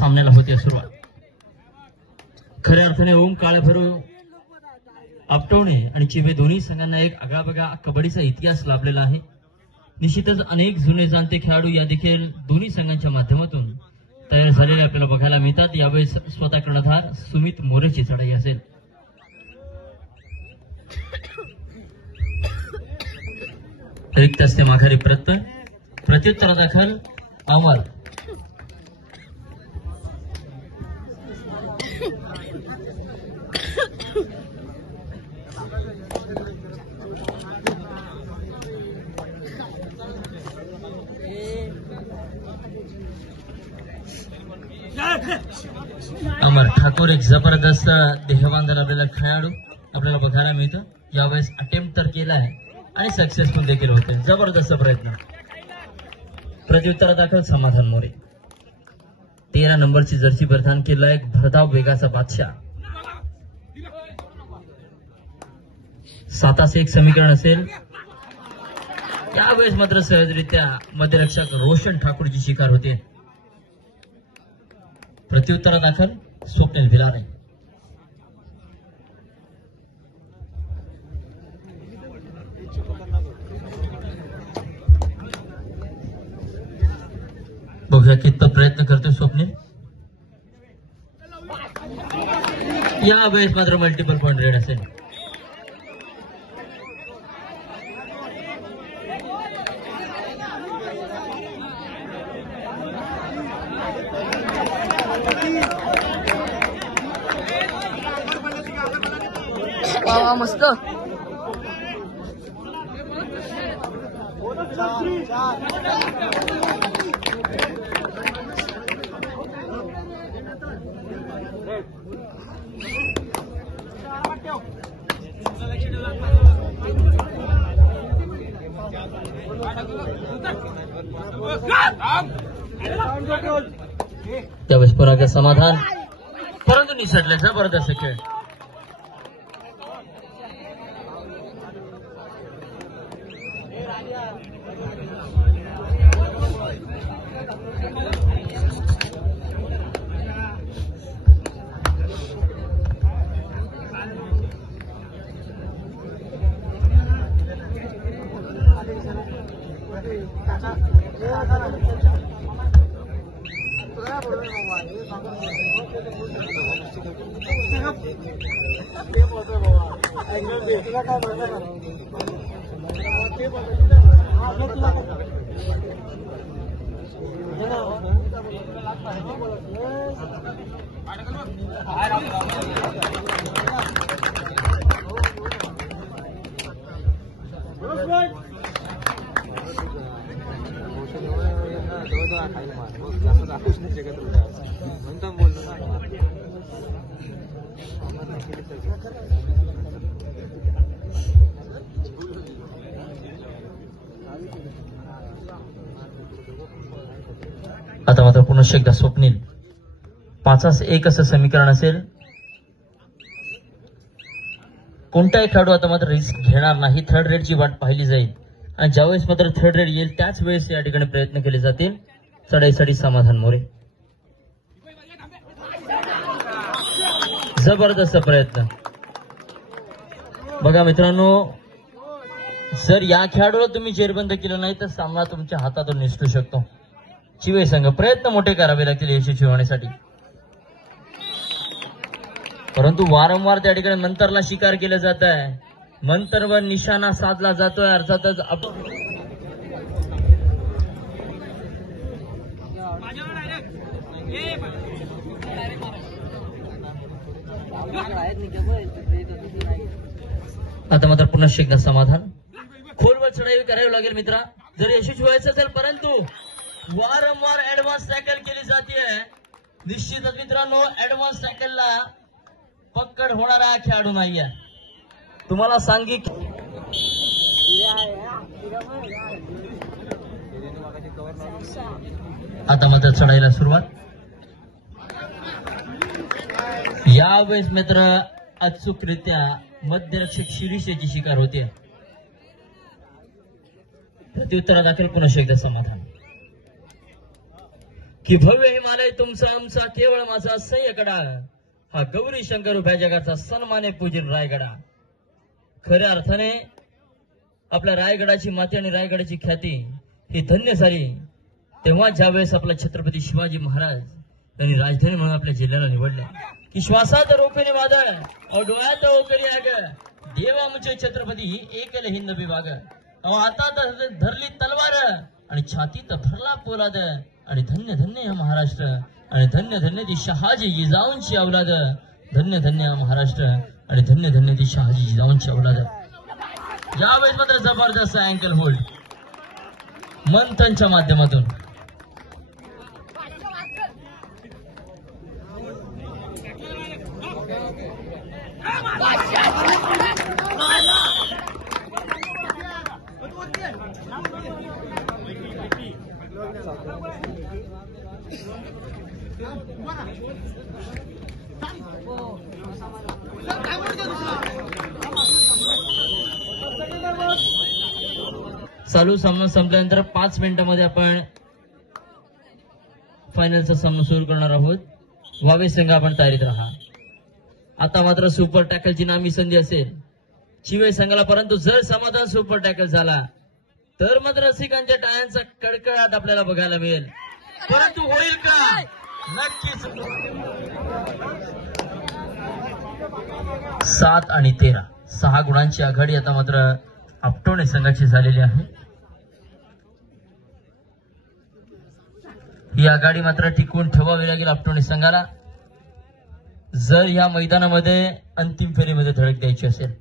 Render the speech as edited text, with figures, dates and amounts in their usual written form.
सामन्याला होते सुरुवात. खऱ्या अर्थाने ओम काळेभरू आपटवणे आणि चिवे दोन्ही संघांना एक आगळावेगळा कबड्डीचा इतिहास लाभलेला आहे. निश्चितच अनेक जुने जाणते खेळाडू या देखील दोन्ही संघांच्या माध्यमातून तयार झालेले आपल्याला बघायला मिळतात. यावेळेस स्वतः कर्णधार सुमित मोरेची चढाई असेल. रिक्त असते माघारी प्रत्युत्तरादाखल अमर. अमर ठाकूर एक जबरदस्त देहबांधर आपल्याला खेळाडू आपल्याला बघायला मिळतो. यावेळेस अटेम्प्ट तर केला आहे आणि सक्सेसफुल देखील होते. जबरदस्त प्रयत्न. प्रत्युत्तरादाखल समाधान मोरे 13 नंबरची जर्सी परिधान केला. एक भरधाव वेगाचा बादशाह. 7-1 समीकरण असेल. यावेळेस मात्र सहजरित्या मध्यरक्षक रोशन ठाकूरची शिकार होते. प्रत्युत्तरादाखल स्वप्नील भिलारे. बघूया कितपत प्रयत्न करतोय स्वप्नील. यावेळेस मात्र मल्टिपल पॉइंट रेड असेल. वा मस्त. त्यावेळेस पुन्हा समाधान परंतु निसटले. जबरदस्त खेळ. आता मात्र पुन्हा एकदा स्वप्नील. 5-1 असं समीकरण असेल. कोणताही खेळाडू आता मात्र रिस्क घेणार नाही. थर्ड रेडची वाट पाहिली जाईल आणि ज्यावेळेस मात्र थर्ड रेड येईल त्याच वेळेस या ठिकाणी प्रयत्न केले जातील. चढाईसाठी समाधान मोरे. जबरदस्त प्रयत्न. बघा मित्रांनो, जर या खेळाडूला तुम्ही जेरबंद केलं नाही तर सामना तुमच्या हातातून निसटू शकतो. चिवे संघ प्रयत्न मोठे करावे लागतील यशस्वी होण्यासाठी. परंतु वारंवार त्या ठिकाणी मंतरला शिकार केलं जात आहे. मंतरवर निशाणा साधला जातोय. अर्थातच आता मात्र पुन्हा एकदा समाधान. खोलवर चढाई करावी लागेल मित्रा जर यशस्वी व्हायचं असेल. परंतु वारंवार ऍडव्हान्स टॅकल केली जाते. निश्चितच मित्रांनो ऍडव्हान्स टॅकलला पक्कड होणारा खेळाडू नाहीये. तुम्हाला सांगिक आता मात्र चढाईला सुरुवात. यावेळेस मित्र अचूकरित्या मध्यरक्षक शिरीष याची शिकार होते. प्रत्युत्तरादाखल पुन्हा एकदा समाधान. की भव्य हिमालय तुमचा आमचा केवळ माझा सह्यकडा, हा गौरी शंकर उभ्या जगाचा सन्माने पूजन रायगडा. खऱ्या अर्थाने आपल्या रायगडाची माती आणि रायगडाची ख्याती ही धन्य झाली तेव्हा ज्यावेळेस आपला छत्रपती शिवाजी महाराज यांनी राजधानी म्हणून आपल्या जिल्ह्याला निवडले. की श्वासात रोखणे वादळ और डोळ्यात ओकरी आग, देव आमचे छत्रपती एकल हिंद विभाग. आता धरली तलवार आणि छातीत भरला पोलाद, आणि धन्य धन्य हा महाराष्ट्र, आणि धन्य धन्य ती शहाजी जिजाऊंची औलाद. धन्य धन्य हा महाराष्ट्र, आणि धन्य धन्य ती शहाजी जिजाऊंची औलाद. यावेळेस मात्र जबरदस्त अँकल होल्ड मंथनच्या माध्यमातून. चालू सामना संपल्यानंतर 5 मिनिटांमध्ये आपण फायनलचा सामना सुरू करणार आहोत. वावे संघ आपण तयारीत राहा. आता मात्र सुपर टॅकलची नामी संधी असेल चिवे संघाला, परंतु जर समाधान सुपर टॅकल झाला तर मात्र रसिकांच्या टाळ्यांचा कडकडाट आपल्याला बघायला मिळेल. परंतु होईल का? नक्कीच. 7 आणि 13 6 गुणांची आघाडी आता मात्र आपटोणे संघाची झालेली आहे. ही आघाडी मात्र टिकवून ठेवावी लागेल आपटोणे संघाला जर या मैदानामध्ये अंतिम फेरीमध्ये धडक द्यायची असेल.